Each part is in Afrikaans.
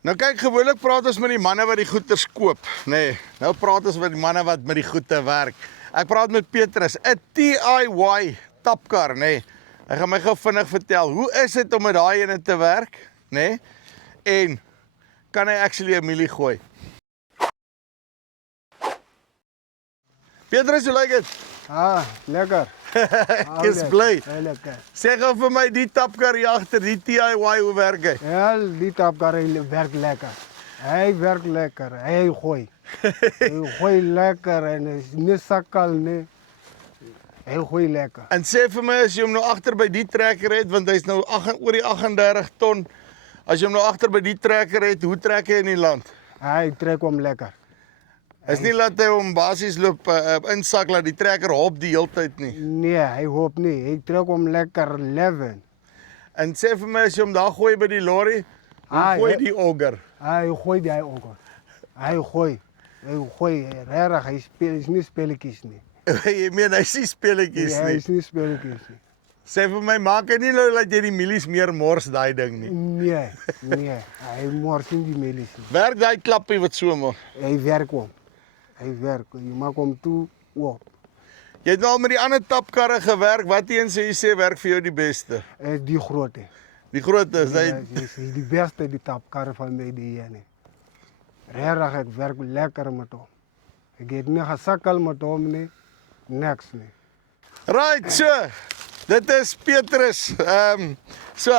Nou kyk, gewoonlik praat ons met die manne wat die goeders koop, nee. Nou praat ons met die manne wat met die goede werk. Ek praat met Petrus, 'n DIY tapkar, nee. Hy gaan my gou vinnig vertel, hoe is dit om met daai ene te werk, nee? En kan hy actually 'n mielie gooi? Petrus, hoe lyk dit? Ah, lekker. Ek is bly. Heel lekker. Sê gou vir my die tapkar hier agter, die DIY, hoe werk hy? Ja, die tapkar werkt lekker. Hij werkt lekker. Hij gooi. Hij gooi lekker en is niet sakkal, nee. Hij gooi lekker. En sê vir my, as jy hom nou agter by die trekker het, want hy's nou oor die 38 ton, as jy hom nou agter by die trekker het, hoe trek hy in die land? Hij trekt hem lekker. Is nie laat hy hom basies loop insak, laat die trekker hop die hele tyd nie. Nee, hij hoopt niet. Hij trekt hem lekker leven. En sê vir my, as jy hom daar gooi by die lorry, hoe gooi die auger? Hij gooit hij ook. Hij gooit. Hij gooit. Rarig, hij is niet spelletjes niet. Jy meen, hy sien speletjies Nee, hij nie. is niet spelletjes niet. Sê vir my, maak hy nie nou dat jy die milies meer mors, daai ding nie. Nee, nee. Hij morst in die milies niet. Werk daai klappie wat so maak. Hij werkt om. Hij werkt. Je maakt hem toe op. Jy het nou al met die ander tapkarre gewerk, wat een sê jy sê werk vir jou die beste? Die grote. Die groot is, hy, Ja, is die beste die tapkar van mij die ene. Rarig, ik werk lekker met hem. Ik heb niet gezakkel met hem, nee. Niks, nee. right, so, dit is Petrus, so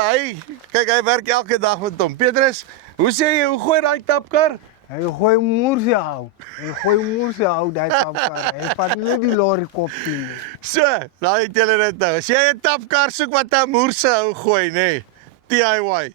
kyk, hy werk elke dag met hom. Petrus, hoe sê jy, hoe gooi daai tapkar? Hij gooit moerse uit. Hij gooit moerse uit, die tapkar. Hij vat niet die lorry kop in. So, nou het julle dit nou, as jy 'n tapkar soek wat 'n moerse hou gooi, nee, DIY.